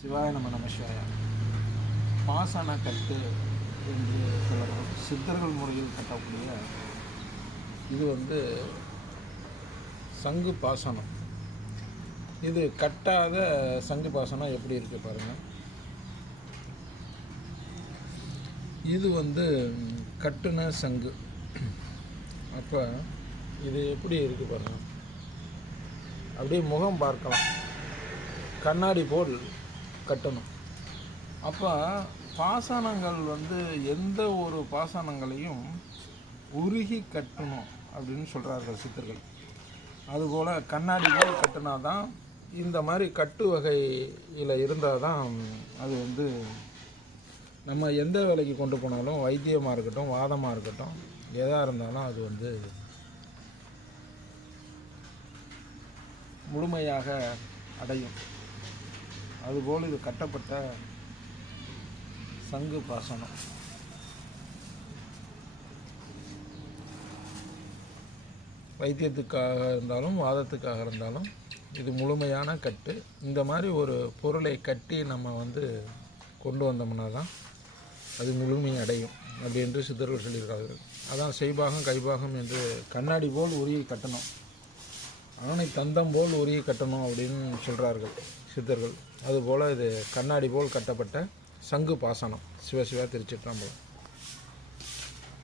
சிவாய நம சிவாய. பாசன கட்டு என்று சொல்லப்படும் சித்தர்கள் முறையில் கட்டக்கூடிய இது சங்கு பாசனம். இது கட்டாத சங்கு பாசனம் எப்படி இருக்குது பாருங்கள். இது கட்டுன சங்கு. அப்போ இது எப்படி இருக்குது பாருங்கள். அப்படியே முகம் பார்க்கலாம், கண்ணாடி போல் கட்டணும். அப்போ பாசனங்கள் எந்த ஒரு பாசனங்களையும் உருகி கட்டணும் அப்படின்னு சொல்கிறார்கள் சித்தர்கள். அதுபோல் கண்ணாடி போல் கட்டினா தான் இந்த மாதிரி கட்டு வகையில் இருந்தால் தான் அது நம்ம எந்த வேலைக்கு கொண்டு போனாலும், வைத்தியமாக இருக்கட்டும், வாதமாக இருக்கட்டும், எதாக இருந்தாலும் அது முழுமையாக அடையும். அதுபோல் இது கட்டப்பட்ட சங்கு பாசனம். வைத்தியத்துக்காக இருந்தாலும், வாதத்துக்காக இருந்தாலும் இது முழுமையான கட்டு. இந்த மாதிரி ஒரு பொருளை கட்டி நம்ம கொண்டு வந்தோம்னா தான் அது முழுமை அடையும் அப்படின்று சித்தர்கள் சொல்லியிருக்கார்கள். அதான் செய்பாகம் கைபாகம் என்று கண்ணாடி போல் உருகி கட்டணும், ஆணை தந்தம் போல் உருகி கட்டணும் அப்படின்னு சொல்கிறார்கள் சித்தர்கள். அதுபோல் இது கண்ணாடி போல் கட்டப்பட்ட சங்கு பாசனம். சிவசிவா திருச்சிற்றம்பலம்.